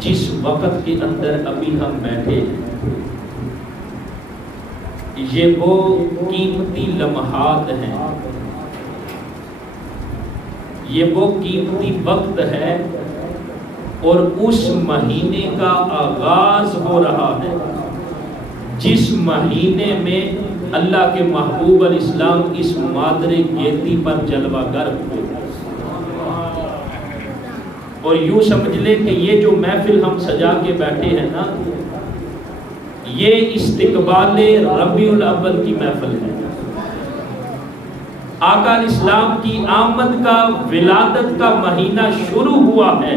جس وقت کے اندر ابھی ہم بیٹھے ہیں یہ وہ قیمتی لمحات ہیں، یہ وہ قیمتی وقت ہے اور اس مہینے کا آغاز ہو رہا ہے جس مہینے میں اللہ کے محبوب علیہ السلام اس مادر گیتی پر جلوہ گر ہوئے، اور یوں سمجھ لے کہ یہ جو محفل ہم سجا کے بیٹھے ہیں نا، یہ استقبال ربیع الاول کی محفل ہے۔ آقا علیہ السلام کی آمد کا، ولادت کا مہینہ شروع ہوا ہے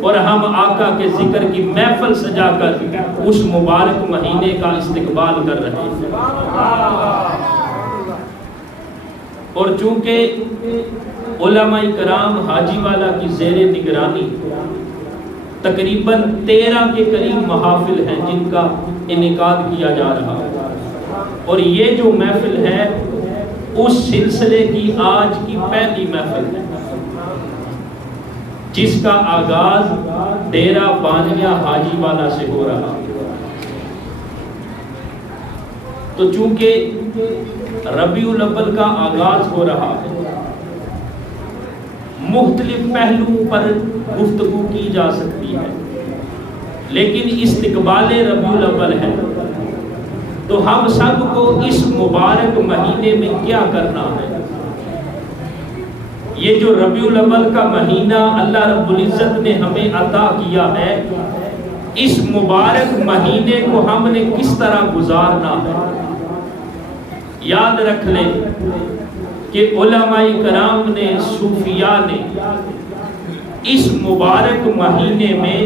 اور ہم آقا کے ذکر کی محفل سجا کر اس مبارک مہینے کا استقبال کر رہے ہیں۔ اور چونکہ علماء کرام حاجی والا کی زیر نگرانی تقریباً 13 کے قریب محافل ہیں جن کا انعقاد کیا جا رہا ہے، اور یہ جو محفل ہے اس سلسلے کی آج کی پہلی محفل ہے جس کا آغاز ڈیرہ بانیہ حاجی والا سے ہو رہا ہے۔ تو چونکہ ربیع الاول کا آغاز ہو رہا ہے، مختلف پہلوؤں پر گفتگو کی جا سکتی ہے، لیکن استقبال ربیع الاول ہے تو ہم سب کو اس مبارک مہینے میں کیا کرنا ہے؟ یہ جو ربیع الاول کا مہینہ اللہ رب العزت نے ہمیں عطا کیا ہے، اس مبارک مہینے کو ہم نے کس طرح گزارنا ہے؟ یاد رکھ لیں کہ علماء کرام نے، صوفیاء نے اس مبارک مہینے میں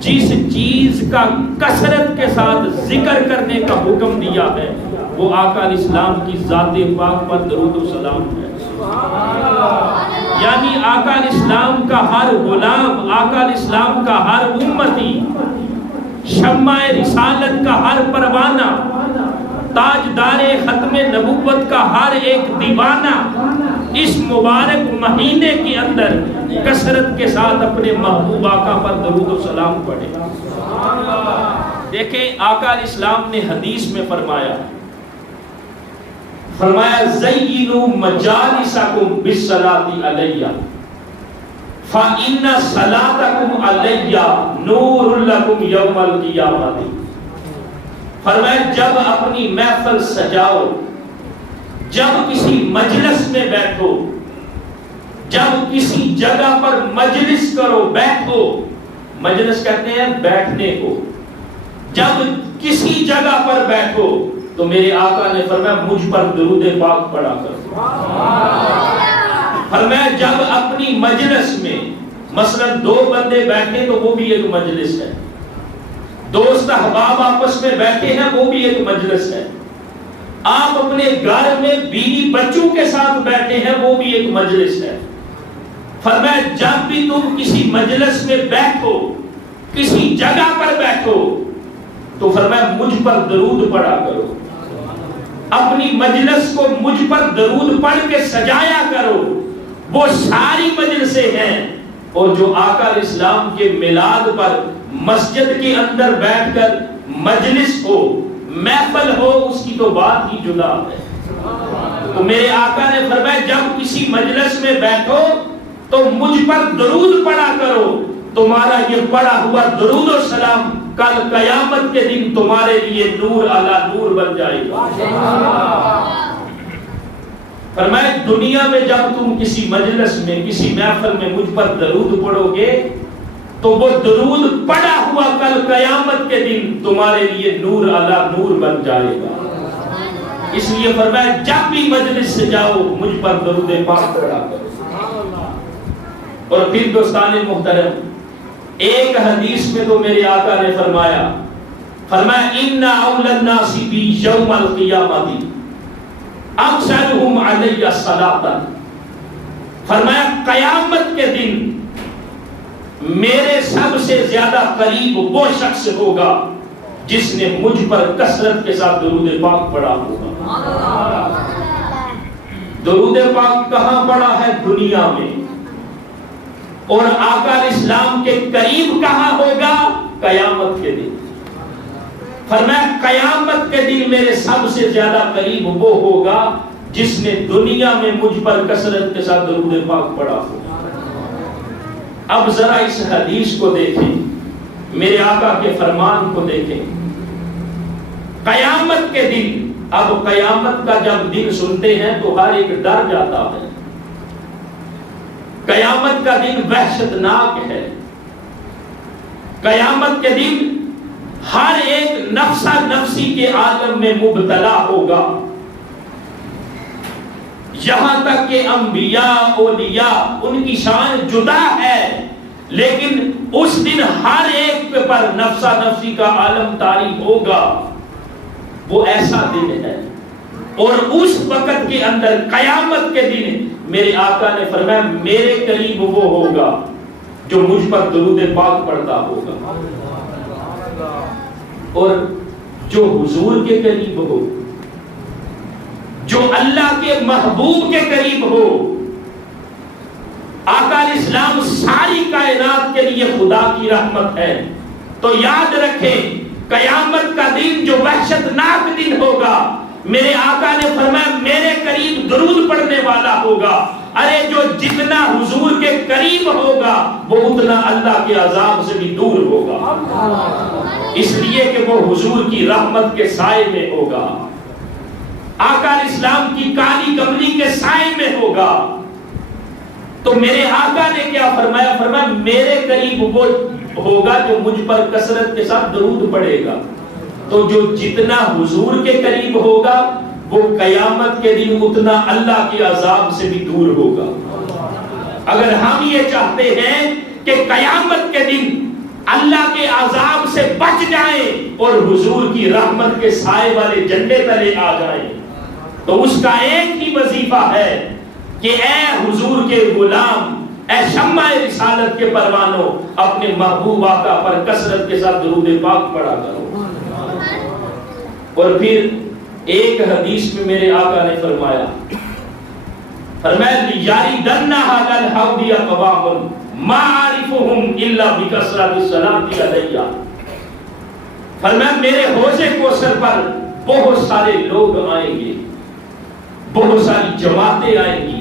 جس چیز کا کثرت کے ساتھ ذکر کرنے کا حکم دیا ہے وہ آقا علیہ السلام کی ذات پاک پر درود و سلام ہے۔ یعنی آقا علیہ السلام کا ہر غلام، آقا علیہ السلام کا ہر امتی، شمع رسالت کا ہر پروانہ، تاجدار ختم نبوت کا ہر ایک دیوانہ اس مبارک مہینے کے اندر کثرت کے ساتھ اپنے محبوب آقا پر درود و سلام پڑھے۔ دیکھیں آقا علیہ السلام نے حدیث میں فرمایا زینوا مجالسکم بالصلاۃ علی فإن صلاتکم علی نور لکم یوم القیامۃ۔ فرمایا جب اپنی محفل سجاؤ، جب کسی مجلس میں بیٹھو، جب کسی جگہ پر مجلس کرو، بیٹھو، مجلس کہتے ہیں بیٹھنے کو، جب کسی جگہ پر بیٹھو تو میرے آقا نے فرمایا مجھ پر درود پاک پڑھا کرو۔ فرمایا جب اپنی مجلس میں مثلا 2 بندے بیٹھے تو وہ بھی ایک مجلس ہے، دوست احباب آپس میں بیٹھے ہیں وہ بھی ایک مجلس ہے، آپ اپنے گھر میں بیوی بچوں کے ساتھ بیٹھے ہیں وہ بھی ایک مجلس ہے۔ فرمایا جب بھی تم کسی مجلس میں بیٹھو، کسی جگہ پر بیٹھو تو فرمایا مجھ پر درود پڑھا کرو، اپنی مجلس کو مجھ پر درود پڑھ کے سجایا کرو۔ وہ ساری مجلسیں ہیں، اور جو آقا علیہ السلام کے میلاد پر مسجد کے اندر بیٹھ کر مجلس ہو، محفل ہو، اس کی تو بات ہی جدا ہے۔ تو میرے آقا نے فرمایا جب کسی مجلس میں بیٹھو تو مجھ پر درود پڑھا کرو، تمہارا یہ پڑھا ہوا درود و سلام کل قیامت کے دن تمہارے لیے نور علی نور بن جائے گا۔ فرمایا دنیا میں جب تم کسی مجلس میں، کسی محفل میں مجھ پر درود پڑھو گے تو وہ درود پڑھا ہوا کل قیامت کے دن تمہارے لیے نور علی نور بن جائے گا۔ اس لیے فرمایا جب بھی مجلس سے جاؤ مجھ پر درود پاک پڑھا کرو۔ اور پھر دوستان محترم، ایک حدیث میں تو میرے آقا نے فرمایا ان اول الناس بی یوم القیامۃ اکثرهم علی الصلاۃ۔ فرمایا قیامت کے دن میرے سب سے زیادہ قریب وہ شخص ہوگا جس نے مجھ پر کثرت کے ساتھ درود پاک پڑھا ہوگا۔ درود پاک کہاں پڑھا ہے؟ دنیا میں۔ اور آقا علیہ السلام کے قریب کہاں ہوگا؟ قیامت کے دن۔ فرمایا قیامت کے دن میرے سب سے زیادہ قریب وہ ہوگا جس نے دنیا میں مجھ پر کثرت کے ساتھ درود پاک پڑھا ہو۔ اب ذرا اس حدیث کو دیکھیں، میرے آقا کے فرمان کو دیکھیں۔ قیامت کے دن، اب قیامت کا جب دن سنتے ہیں تو ہر ایک ڈر جاتا ہے۔ قیامت کا دن وحشتناک ہے۔ قیامت کے دن ہر ایک نفسا نفسی کے عالم میں مبتلا ہوگا، یہاں تک کہ انبیاء اولیاء ان کی شان جدا ہے، لیکن اس دن ہر ایک پر نفسا نفسی کا عالم طاری ہوگا۔ وہ ایسا دن ہے، اور اس وقت کے اندر قیامت کے دن میرے آقا نے فرمایا میرے قریب وہ ہوگا جو مجھ پر درود پاک پڑھتا ہوگا، اور جو حضور کے قریب ہو، جو اللہ کے محبوب کے قریب ہو۔ آقا علیہ السلام ساری کائنات کے لیے خدا کی رحمت ہے، تو یاد رکھیں قیامت کا دن جو وحشتناک دن ہوگا، میرے آقا نے فرمایا میرے قریب درود پڑھنے والا ہوگا۔ ارے جو جتنا حضور کے قریب ہوگا وہ اتنا اللہ کے عذاب سے بھی دور ہوگا، اس لیے کہ وہ حضور کی رحمت کے سائے میں ہوگا، آقا علیہ السلام کی کالی کملی کے سائے میں ہوگا۔ تو میرے آقا نے کیا فرمایا؟ فرمایا میرے قریب وہ ہوگا جو مجھ پر کثرت کے ساتھ درود پڑھے گا۔ تو جو جتنا حضور کے قریب ہوگا وہ قیامت کے دن اتنا اللہ کے عذاب سے بھی دور ہوگا۔ اگر ہم یہ چاہتے ہیں کہ قیامت کے دن اللہ کے عذاب سے بچ جائیں اور حضور کی رحمت کے سائے والے جھنڈے تلے آ جائیں، تو اس کا ایک ہی وظیفہ ہے کہ اے حضور کے غلام، اے شمع رسالت کے پروانوں، اپنے محبوب آقا پر کثرت کے ساتھ درود پاک پڑھا کرو۔ اور پھر ایک حدیث میں میرے آقا نے فرمایا لِيَرِدَنَّهَا عَلَى الْحَوْضِ أَقْوَامٌ مَا أَعْرِفُهُمْ إِلَّا بِكَثْرَةِ الصَّلَاةِ عَلَيَّ۔ فرمایا میرے حوض کوثر پر بہت سارے لوگ آئیں گے، بہت ساری جماعتیں آئیں گی،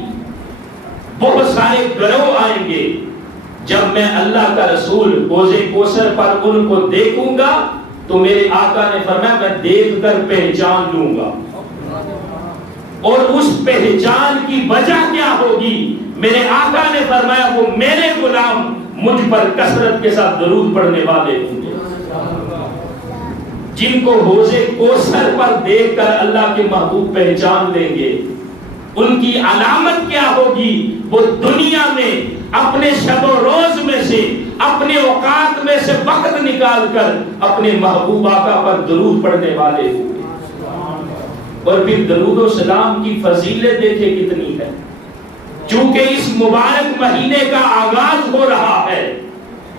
بہت سارے گروہ آئیں گے۔ جب میں اللہ کا رسول حوض کوثر پر ان کو دیکھوں گا تو میرے آقا نے فرمایا میں دیکھ کر پہچان لوں گا، اور اس پہچان کی وجہ کیا ہوگی؟ میرے آقا نے فرمایا وہ میرے غلام مجھ پر کثرت کے ساتھ درود پڑھنے والے ہوں گے، جن کو حوض کوثر پر دیکھ کر اللہ کے محبوب پہچان لیں گے۔ ان کی علامت کیا ہوگی؟ وہ دنیا میں اپنے شب و روز میں سے، اپنے اوقات میں سے وقت نکال کر اپنے محبوب آقا پر درود پڑھنے والے ہوں گے۔ اور پھر درود و سلام کی فضیلت دیکھیں کتنی ہے۔ چونکہ اس مبارک مہینے کا آغاز ہو رہا ہے،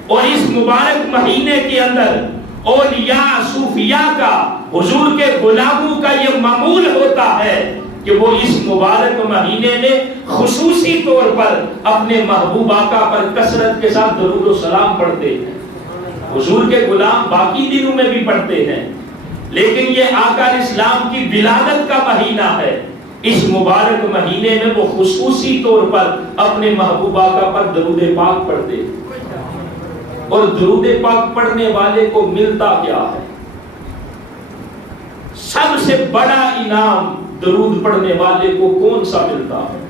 اور اس مبارک مہینے کے اندر اولیاء صوفیاء کا، حضور کے غلاموں کا یہ معمول ہوتا ہے کہ وہ اس مبارک مہینے میں خصوصی طور پر اپنے محبوب آقا پر کثرت کے ساتھ درود و سلام پڑھتے ہیں۔ حضور کے غلام باقی دنوں میں بھی پڑھتے ہیں، لیکن یہ آقا علیہ السلام کی ولادت کا مہینہ ہے، اس مبارک مہینے میں وہ خصوصی طور پر اپنے محبوب آقا پر درود پاک پڑھتے ہیں۔ اور درود پاک پڑھنے والے کو ملتا کیا ہے؟ سب سے بڑا انعام درود پڑھنے والے کو کون سا ملتا ہے؟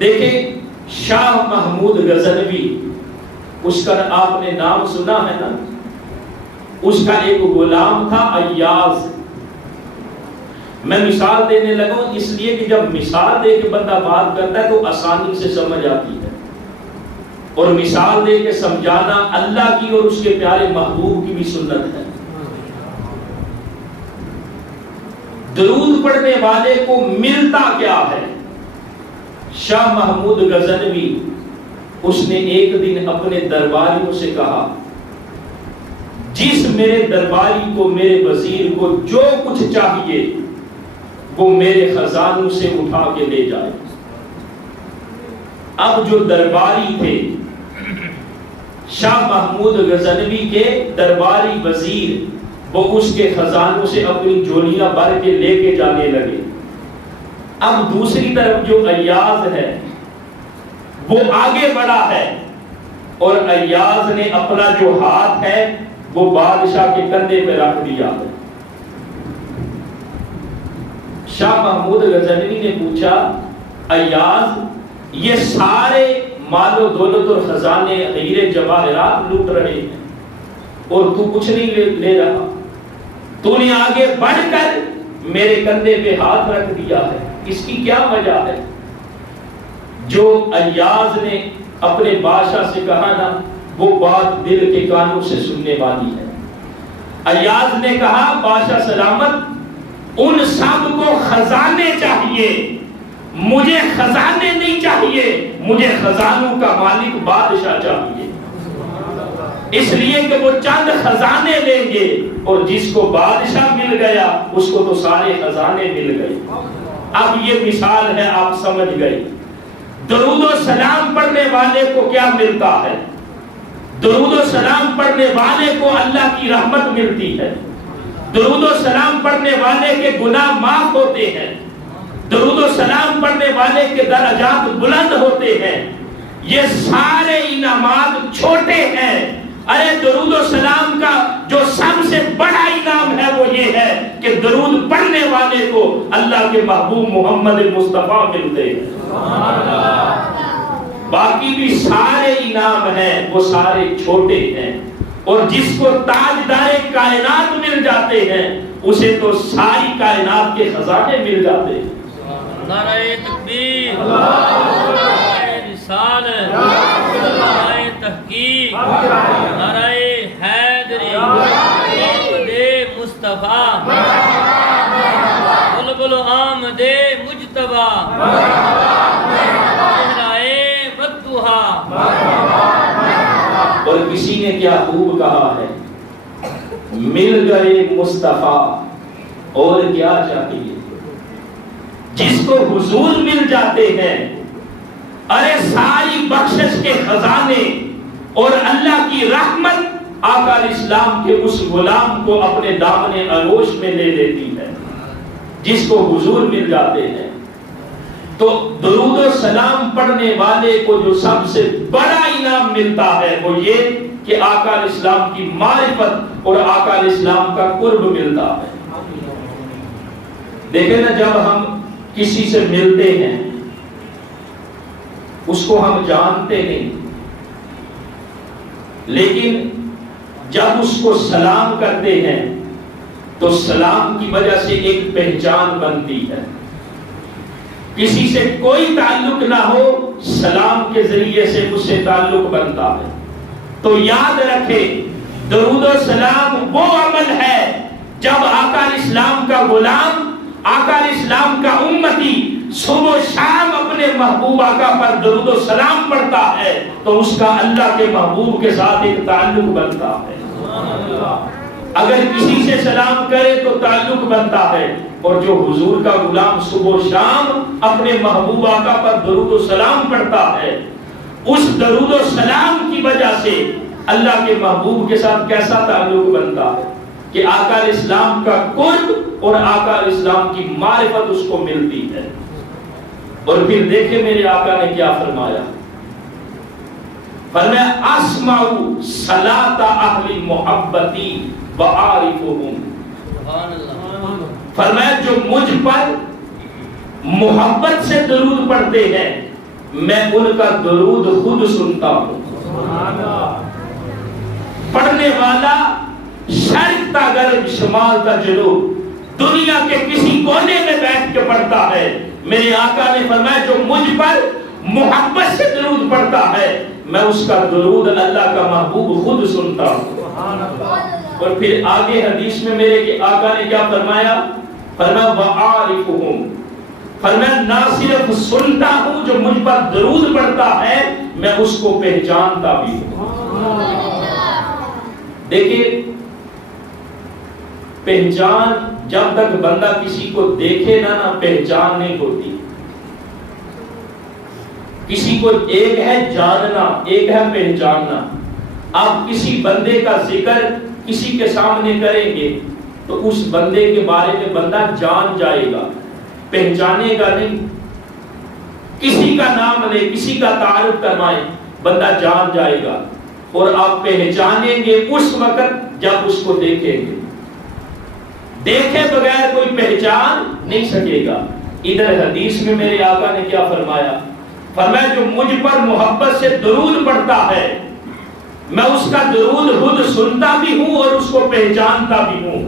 دیکھیں شاہ محمود غزنوی، اس کا آپ نے نام سنا ہے نا؟ اس کا ایک غلام تھا ایاز۔ میں مثال دینے لگا ہوں اس لیے کہ جب مثال دے کے بندہ بات کرتا ہے تو آسانی سے سمجھ آتی ہے، اور مثال دے کے سمجھانا اللہ کی اور اس کے پیارے محبوب کی بھی سنت ہے۔ درود پڑھنے والے کو ملتا کیا ہے؟ شاہ محمود غزنوی، اس نے ایک دن اپنے درباریوں سے کہا جس میرے درباری کو، میرے وزیر کو جو کچھ چاہیے وہ میرے خزانوں سے اٹھا کے لے جائے۔ اب جو درباری تھے، شاہ محمود غزنوی کے درباری وزیر، وہ اس کے خزانوں سے اپنی جولیاں بھر کے لے کے جانے لگے۔ اب دوسری طرف جو ایاز ہے وہ آگے بڑھا ہے، اور ایاز نے اپنا جو ہاتھ ہے وہ بادشاہ کے کندھے پہ رکھ دیا ہے۔ شاہ محمود غزنوی نے پوچھا، ایاز یہ سارے مال و دولت اور خزانے ہیرے جواہرات لوٹ رہے ہیں اور تو کچھ نہیں لے رہا، تو نے آگے بڑھ کر میرے کندھے پہ ہاتھ رکھ دیا ہے، اس کی کیا وجہ ہے؟ جو ایاز نے اپنے بادشاہ سے کہا نا، وہ بات دل کے کانوں سے سننے والی ہے۔ ایاز نے کہا، بادشاہ سلامت، ان سب کو خزانے چاہیے، مجھے خزانے نہیں چاہیے، مجھے خزانوں کا مالک بادشاہ چاہیے، اس لیے کہ وہ چند خزانے لیں گے، اور جس کو بادشاہ مل گیا اس کو تو سارے خزانے مل گئے۔ اب یہ مثال ہے، آپ سمجھ گئے۔ درود و سلام پڑھنے والے کو کیا ملتا ہے؟ درود و سلام پڑھنے والے کو اللہ کی رحمت ملتی ہے، درود و سلام پڑھنے والے کے گناہ معاف ہوتے ہیں، درود و سلام پڑھنے والے کے درجات بلند ہوتے ہیں۔ یہ سارے انعامات چھوٹے ہیں۔ ارے درود و سلام کا جو سب سے بڑا انعام ہے وہ یہ ہے کہ درود پڑھنے والے کو اللہ کے محبوب محمد مصطفیٰ ملتے ہیں۔ باقی بھی سارے انعام ہیں وہ سارے چھوٹے ہیں، اور جس کو تاجدار کائنات مل جاتے ہیں اسے تو ساری کائنات کے خزانے مل جاتے ہیں۔ نعرہ تکبیر، نعرہ رسالت، نعرہ تحقیق، نعرہ حیدری، محمد مصطفیٰ، بلبل آمد مجتبیٰ، چہرہ بدوہا۔ اور کسی نے کیا خوب کہا ہے، مل گئے مصطفیٰ اور کیا چاہیے۔ جس کو حضور مل جاتے ہیں، ارے ساری بخشش کے خزانے اور اللہ کی رحمت آقا اسلام کے اس غلام کو اپنے دامن آغوش میں لے لیتی ہے۔ جس کو حضور مل جاتے ہیں، تو درود و سلام پڑھنے والے کو جو سب سے بڑا انعام ملتا ہے وہ یہ کہ آقا اسلام کی معرفت اور آقا اسلام کا قرب ملتا ہے۔ دیکھیں نا، جب ہم کسی سے ملتے ہیں اس کو ہم جانتے نہیں، لیکن جب اس کو سلام کرتے ہیں تو سلام کی وجہ سے ایک پہچان بنتی ہے۔ کسی سے کوئی تعلق نہ ہو، سلام کے ذریعے سے اس سے تعلق بنتا ہے۔ تو یاد رکھیں، درود و سلام وہ عمل ہے جب آقا اسلام کا غلام، آقا اسلام کا امتی صبح و شام اپنے محبوب آقا پر درود و سلام پڑھتا ہے تو اس کا اللہ کے محبوب کے ساتھ ایک تعلق بنتا ہے۔ اگر کسی سے سلام کرے تو تعلق بنتا ہے، اور جو حضور کا غلام صبح و شام اپنے محبوب آقا پر درود و سلام پڑھتا ہے، اس درود و سلام کی وجہ سے اللہ کے محبوب کے ساتھ کیسا تعلق بنتا ہے کہ آقا اسلام کا قرب اور آقا اسلام کی معرفت اس کو ملتی ہے۔ اور پھر دیکھیں میرے آقا نے کیا فرمایا، فرمایا اسمعوا صلاۃ اہل محبتی وعارفہم، فرمایا جو مجھ پر محبت سے درود پڑھتے ہیں میں ان کا درود خود سنتا ہوں۔ پڑھنے والا شرق تا غرب، شمال تا جنوب، دنیا کے کسی کونے میں بیٹھ کے پڑھتا ہے، میرے آقا نے فرمایا جو مجھ پر محبت سے درود پڑھتا ہے میں اس کا درود اللہ کا محبوب خود سنتا ہوں۔ اور پھر آگے حدیث میں میرے آقا نے کیا فرمایا، فرمایا وَعَارِفُهُمْ، فرمایا نہ صرف سنتا ہوں جو مجھ پر درود پڑھتا ہے میں اس کو پہچانتا بھی ہوں۔ دیکھیں، پہچان جب تک بندہ کسی کو دیکھے نہ پہچان نہیں ہوتی۔ کسی کو ایک ہے جاننا، ایک ہے پہچاننا۔ آپ کسی بندے کا ذکر کسی کے سامنے کریں گے تو اس بندے کے بارے میں بندہ جان جائے گا، پہچانے گا نہیں۔ کسی کا نام لے، کسی کا تعارف کروائیں، بندہ جان جائے گا، اور آپ پہچانیں گے اس وقت جب اس کو دیکھیں گے۔ دیکھے بغیر کوئی پہچان نہیں سکے گا۔ ادھر حدیث میں میرے آقا نے کیا فرمایا؟ فرمایا جو مجھ پر محبت سے درود پڑھتا ہے میں اس کا درود خود سنتا بھی ہوں اور اس کو پہچانتا بھی ہوں۔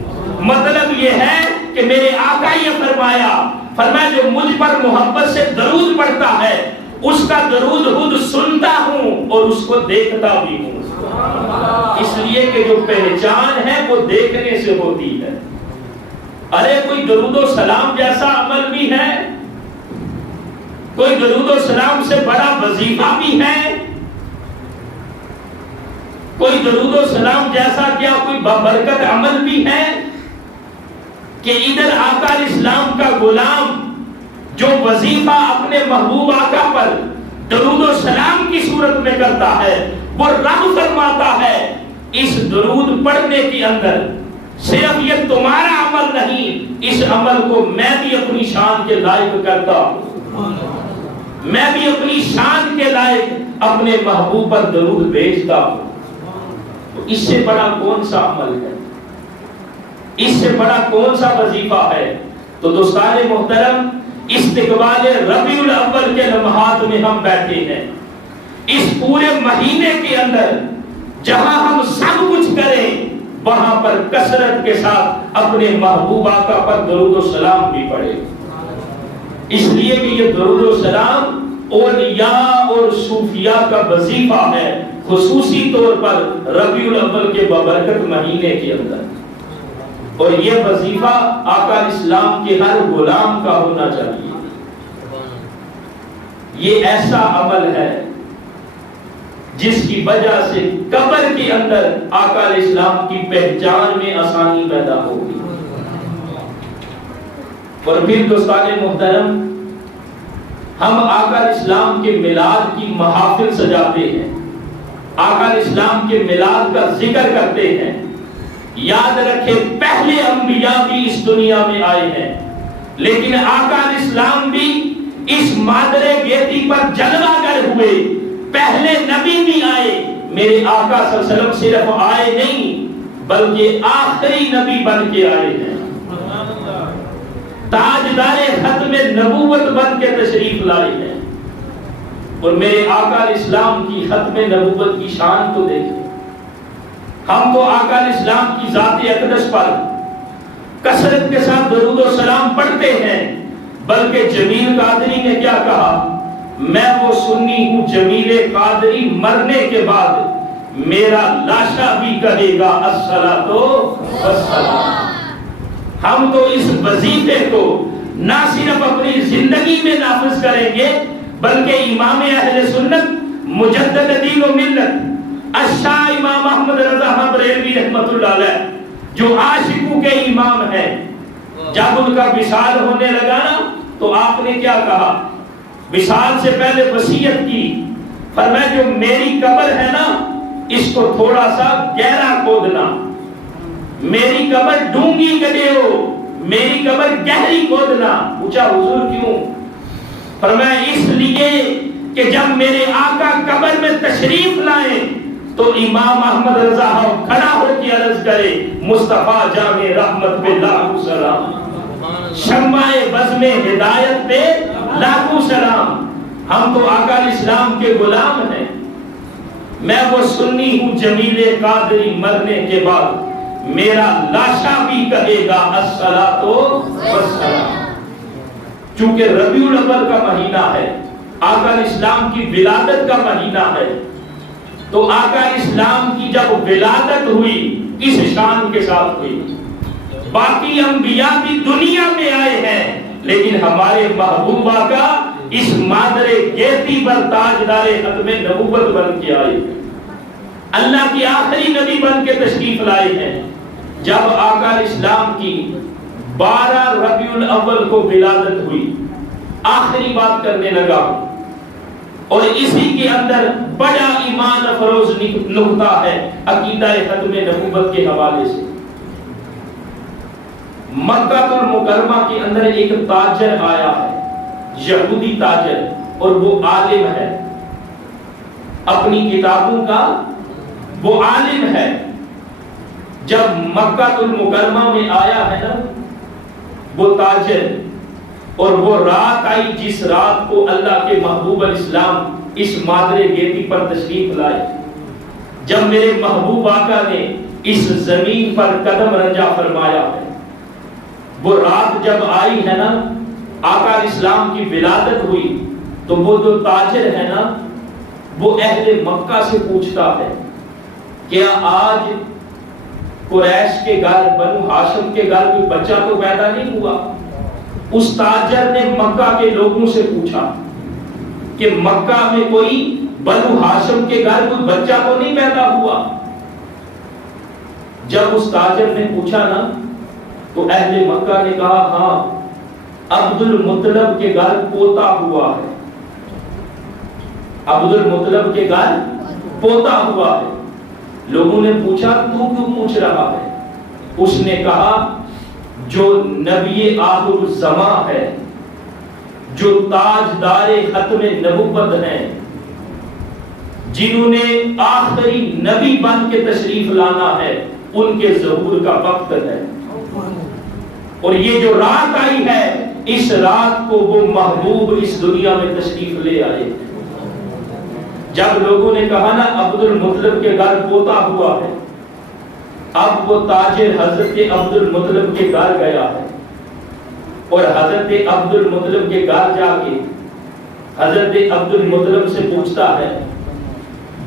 مطلب یہ ہے کہ میرے آقا یہ فرمایا جو مجھ پر محبت سے درود پڑھتا ہے اس کا درود خود سنتا ہوں اور اس کو دیکھتا بھی ہوں۔ اس لیے کہ جو پہچان ہے وہ دیکھنے سے ہوتی ہے۔ ارے کوئی درود و سلام جیسا عمل بھی ہے، کوئی درود و سلام سے بڑا وظیفہ بھی ہے، کوئی درود و سلام جیسا کیا کوئی بابرکت عمل بھی ہے کہ ادھر آقا اسلام کا غلام جو وظیفہ اپنے محبوب آقا پر درود و سلام کی صورت میں کرتا ہے وہ رب فرماتا ہے اس درود پڑھنے کے اندر صرف یہ تمہارا عمل نہیں، اس عمل کو میں بھی اپنی شان کے لائق کرتا ہوں، میں بھی اپنی شان کے لائق اپنے محبوب پر درود بھیجتا ہوں۔ تو اس سے بڑا کون سا عمل ہے، اس سے بڑا کون سا وظیفہ ہے؟ تو دوستان محترم، استقبال ربیع الاول کے لمحات میں ہم بیٹھے ہیں۔ اس پورے مہینے کے اندر جہاں ہم سب کچھ کریں وہاں پر کثرت کے ساتھ اپنے محبوب آقا پر درود و سلام بھی پڑھے، اس لیے کہ یہ درود و سلام اولیاء اور صوفیاء کا وظیفہ ہے، خصوصی طور پر ربیع الاول کے بابرکت مہینے کے اندر، اور یہ وظیفہ آقا اسلام کے ہر غلام کا ہونا چاہیے۔ یہ ایسا عمل ہے جس کی وجہ سے قبر کے اندر آقا اسلام کی پہچان میں آسانی پیدا ہوگی۔ اور پھر دوستان محترم، ہم آقا اسلام کے میلاد کی محافل سجاتے ہیں، آقا اسلام کے میلاد کا ذکر کرتے ہیں۔ یاد رکھے پہلے انبیاء بھی اس دنیا میں آئے ہیں، لیکن آقا اسلام بھی اس مادر گیتی پر جلوہ گر ہوئے۔ پہلے نبی بھی آئے، میرے آقا صلی اللہ علیہ وسلم صرف آئے نہیں بلکہ آخری نبی بن کے آئے ہیں، تاجدار ختم نبوت بن کے تشریف لائے ہیں۔ اور میرے آقا اسلام کی ختم نبوت کی شان تو دیکھیں، ہم تو آقا اسلام کی ذات اقدس پر کثرت کے ساتھ درود و سلام پڑھتے ہیں، بلکہ جمیل قادری نے کیا کہا؟ میں وہ سنی ہوں جمیل قادری مرنے کے بعد میرا لاشا بھی کہے گا الصلاۃ والسلام۔ ہم تو اس وظیفے کو نہ صرف اپنی زندگی میں نافذ کریں گے بلکہ امام اہل سنت مجدد دین و ملت الشاہ امام احمد رضا بریلوی رحمۃ اللہ علیہ جو عاشقوں کے امام ہیں، جب ان کا وصال ہونے لگا نا تو آپ نے کیا کہا؟ وصال سے پہلے وصیت کی، فرمایا جو میری قبر ہے نا اس کو تھوڑا سا گہرا کھودنا، میری قبر ڈونگی گڈیو، میری قبر گہری کھودنا۔ پوچھا حضور کیوں؟ فرمایا اس لیے کہ جب میرے آقا قبر میں تشریف لائیں تو امام احمد رضا کھڑا ہو کے عرض کرے مصطفیٰ جامع رحمت پہ لاکھوں سلام، شمع بزم ہدایت پہ لاکھوں سلام۔ ہم تو آقا اسلام کے غلام ہیں۔ میں وہ سنی ہوں جمیل قادری مرنے کے بعد میرا لاشا بھی کہے گا الصلاۃ والسلام۔ چونکہ ربیع الاول کا مہینہ ہے، آقا اسلام کی ولادت کا مہینہ ہے، تو آقا اسلام کی جب ولادت ہوئی اس شان کے ساتھ ہوئی۔ باقی انبیاء بھی دنیا میں آئے ہیں لیکن ہمارے محبوب آقا اس مادر گیتی پر تاجدار ختم نبوت بن کے آئے ہیں، اللہ کی آخری نبی بن کے تشریف لائے ہیں۔ جب آقا اسلام کی 12 ربیع الاول کو ولادت ہوئی، آخری بات کرنے لگا، اور اسی کے اندر بڑا ایمان افروز نقطہ ہے عقیدہ ختم نبوت کے حوالے سے۔ مکہ المکرمہ کے اندر ایک تاجر آیا ہے، یہودی تاجر، اور وہ عالم ہے، اپنی کتابوں کا وہ عالم ہے۔ جب مکہ المکرمہ میں آیا ہے نا وہ تاجر، اور وہ رات آئی جس رات کو اللہ کے محبوب الاسلام اس مادر گیتی پر تشریف لائے، جب میرے محبوب آقا نے اس زمین پر قدم رنجا فرمایا ہے، وہ رات جب آئی ہے نا آقا الاسلام کی ولادت ہوئی، تو وہ جو تاجر ہے نا وہ اہل مکہ سے پوچھتا ہے کیا آج قریش کے گھر، بنو ہاشم کے گھر کوئی بچہ تو پیدا نہیں ہوا؟ اس تاجر نے مکہ کے لوگوں سے پوچھا کہ مکہ میں کوئی بنو ہاشم کے گھر کوئی بچہ تو نہیں پیدا ہوا؟ جب اس تاجر نے پوچھا نا تو اہل مکہ نے کہا ہاں عبد المطلب کے گھر پوتا ہوا ہے، عبد المطلب کے گھر پوتا ہوا ہے۔ لوگوں نے پوچھا تو کیوں پوچھ رہا ہے؟ اس نے کہا جو نبی آخر الزمان ہے، جو تاجدار ختم نبوت ہیں، جنہوں نے آخری نبی بن کے تشریف لانا ہے، ان کے ظہور کا وقت ہے، اور یہ جو رات آئی ہے اس رات کو وہ محبوب اس دنیا میں تشریف لے آئے۔ جب لوگوں نے کہا نا عبد المطلب کے گھر پوتا ہوا ہے، اب وہ تاجر حضرت عبد المطلب کے گھر گیا ہے، اور حضرت عبد المطلب کے گھر جا کے حضرت عبد المطلب سے پوچھتا ہے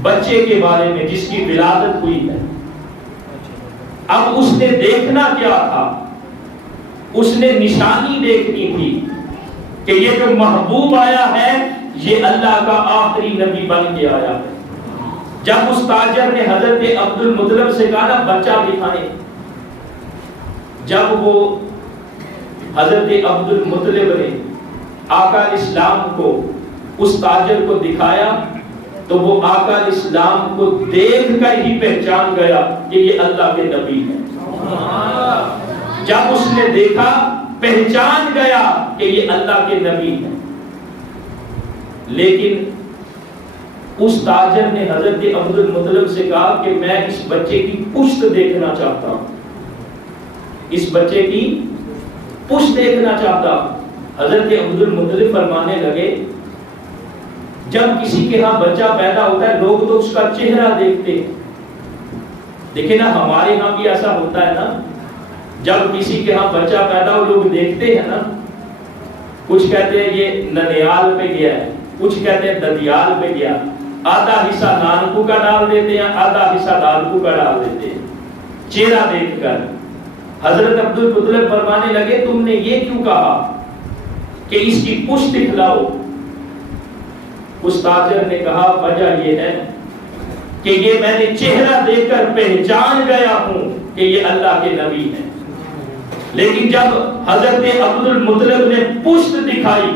بچے کے بارے میں جس کی ولادت ہوئی ہے۔ اب اس نے دیکھنا کیا تھا؟ اس نے نشانی دیکھنی تھی کہ یہ جو محبوب آیا ہے یہ اللہ کا آخری نبی بن کے آیا ہے۔ جب اس تاجر نے حضرت عبد المطلب سے کہا نا بچہ دکھائیں، جب وہ حضرت عبد المطلب نے آقا اسلام کو اس تاجر کو دکھایا تو وہ آقا اسلام کو دیکھ کر ہی پہچان گیا کہ یہ اللہ کے نبی ہے۔ جب اس نے دیکھا پہچان گیا کہ یہ اللہ کے نبی ہے۔ لیکن اس تاجر نے حضرت عبد المطلب سے کہا کہ میں اس بچے کی پشت دیکھنا چاہتا ہوں، اس بچے کی پشت دیکھنا چاہتا ہوں۔ حضرت عبد المطلب فرمانے لگے جب کسی کے ہاں بچہ پیدا ہوتا ہے لوگ تو اس کا چہرہ دیکھتے ہیں۔ دیکھیں نا ہمارے ہاں بھی ایسا ہوتا ہے نا، جب کسی کے ہاں بچہ پیدا ہو لوگ دیکھتے ہیں نا، کچھ کہتے ہیں یہ ننیال پہ گیا ہے، کچھ کہتے ہیں ددیال پہ گیا، آدھا حصہ نانکو کا ڈال دیتے ہیں، آدھا حصہ دالکو کا ڈال دیتے ہیں چہرہ دیکھ کر۔ حضرت عبد المطلب فرمانے لگے تم نے یہ کیوں کہا کہ اس کی پشت دکھلاؤ؟ اس تاجر نے کہا وجہ یہ ہے کہ یہ میں نے چہرہ دیکھ کر پہچان گیا ہوں کہ یہ اللہ کے نبی ہیں، لیکن جب حضرت عبد المطلب نے پشت دکھائی،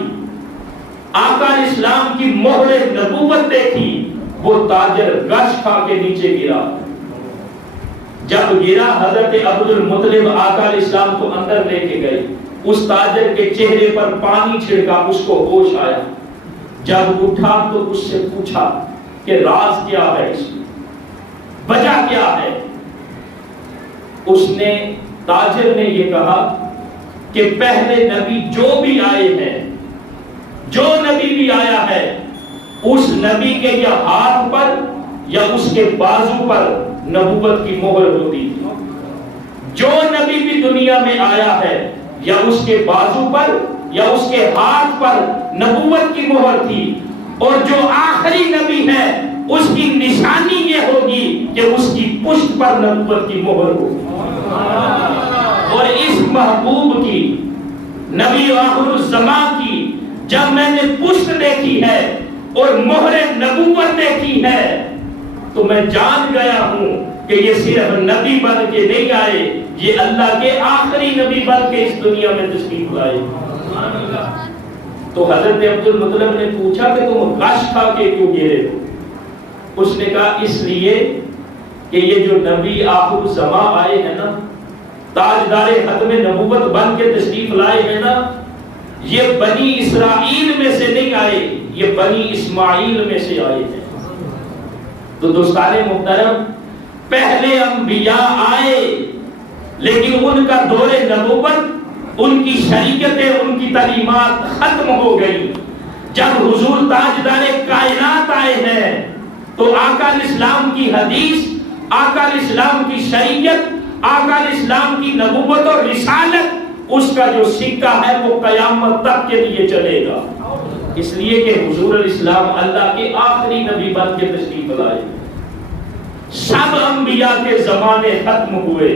آقا اسلام کی مہر نبوت دیکھی، وہ تاجر غش کھا کے نیچے گرا۔ جب گرا حضرت عبد المطلب آقا اسلام کو اندر لے کے گئے، اس تاجر کے چہرے پر پانی چھڑکا، اس کو ہوش آیا۔ جب اٹھا تو اس سے پوچھا کہ راز کیا ہے، اس میں وجہ کیا ہے؟ اس نے تاجر نے یہ کہا کہ پہلے نبی جو بھی آئے ہیں، جو نبی بھی آیا ہے، اس نبی کے یا ہاتھ پر یا اس کے بازو پر نبوت کی مہر ہوتی تھی۔ جو نبی بھی دنیا میں آیا ہے یا اس کے بازو پر یا اس کے ہاتھ پر نبوت کی مہر تھی، اور جو آخری نبی ہے اس کی نشانی یہ ہوگی کہ اس کی پشت پر نبوت کی مہر ہوگی۔ اور اس محبوب کی، نبی آخر الزمان کی جب میں نے پشت دیکھی ہے اور مہر نبوت دیکھی ہے تو میں جان گیا ہوں کہ یہ صرف نبی بن کے نہیں آئے، یہ اللہ کے آخری نبی بن کے اس دنیا میں تشریف لائے۔ تو حضرت عبد المطلب نے پوچھا کہ تم غش کھا کے کیوں گرے ہو؟ اس نے کہا اس لیے کہ یہ جو نبی آخر الزمان آئے ہیں نا، تاجدار ختم نبوت بن کے تشریف لائے ہیں نا، یہ بنی اسرائیل میں سے نہیں آئے، یہ بنی اسماعیل میں سے آئے ہیں۔ تو دوستان محترم، پہلے انبیاء آئے لیکن ان کا دور نبوت، ان کی شریعتیں، ان کی تعلیمات ختم ہو گئی۔ جب حضور تاجدار کائنات آئے ہیں تو آقا الاسلام کی حدیث، آقا الاسلام کی شریعت، آقا الاسلام کی نبوت اور رسالت، اس کا جو سکہ ہے وہ قیامت تک کے لیے چلے گا، اس لیے کہ حضور الاسلام اللہ کے آخری نبی بن کے تشریف لائے۔ سب انبیاء کے زمانے ختم ہوئے،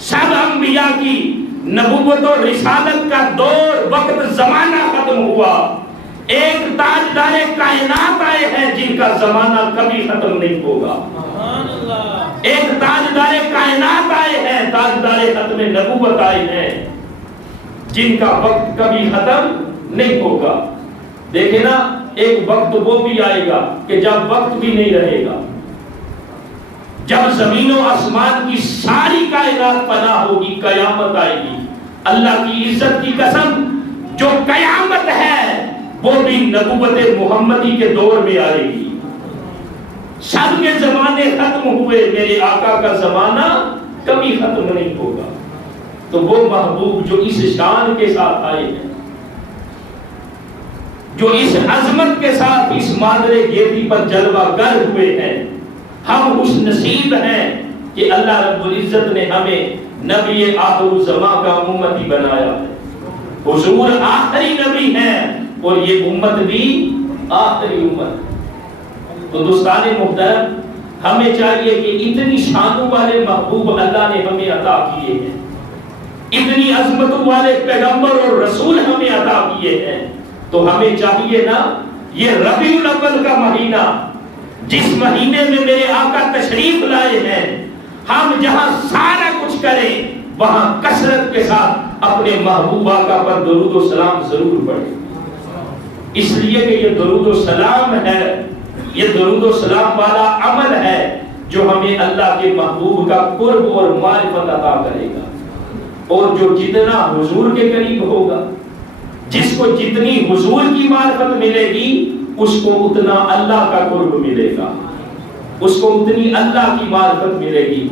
سب انبیاء کی نبوت اور رسالت کا دور، وقت، زمانہ ختم ہوا۔ ایک تاجدار کائنات آئے ہیں جن کا زمانہ کبھی ختم نہیں ہوگا۔ ایک تاجدار کائنات آئے ہیں، تاجدار ختم نبوت آئے ہیں جن کا وقت کبھی ختم نہیں ہوگا۔ دیکھیں نا، ایک وقت وہ بھی آئے گا کہ جب وقت بھی نہیں رہے گا، جب زمین و آسمان کی ساری کائنات فنا ہوگی، قیامت آئے گی۔ اللہ کی عزت کی قسم، جو قیامت ہے وہ بھی نبوت محمدی کے دور میں آئے گی۔ سب کے زمانے ختم ہوئے، میرے آقا کا زمانہ کبھی ختم نہیں ہوگا۔ تو وہ محبوب جو اس شان کے ساتھ آئے ہیں، جو اس عظمت کے ساتھ اس مادر گیتی پر جلوہ گر ہوئے ہیں، ہم خوش نصیب ہیں کہ اللہ رب العزت نے ہمیں نبی آخر الزمان کا امتی بنایا ہے۔ حضور آخری نبی ہیں اور یہ امت بھی آخری امت۔ تو دوستان محترم، ہمیں چاہیے کہ اتنی شانوں والے محبوب اللہ نے ہمیں عطا کیے ہیں، اتنی عظمتوں والے پیغمبر اور رسول ہمیں عطا کیے ہیں، تو ہمیں چاہیے نا، یہ ربیع الاول کا مہینہ، جس مہینے میں میرے آقا تشریف لائے ہیں، ہم جہاں سارا کچھ کریں وہاں کثرت کے ساتھ اپنے محبوب آقا پر درود و سلام ضرور پڑھیں، اس لیے کہ یہ درود و سلام ہے، یہ درود و سلام والا عمل ہے جو ہمیں اللہ کے محبوب کا قرب اور معرفت عطا کرے گا۔ اور جو جتنا حضور کے قریب ہوگا، جس کو جتنی حضور کی معرفت ملے گی، اس کو اتنا اللہ کا قرب ملے گا، اس کو اتنی اللہ کی معرفت ملے گی۔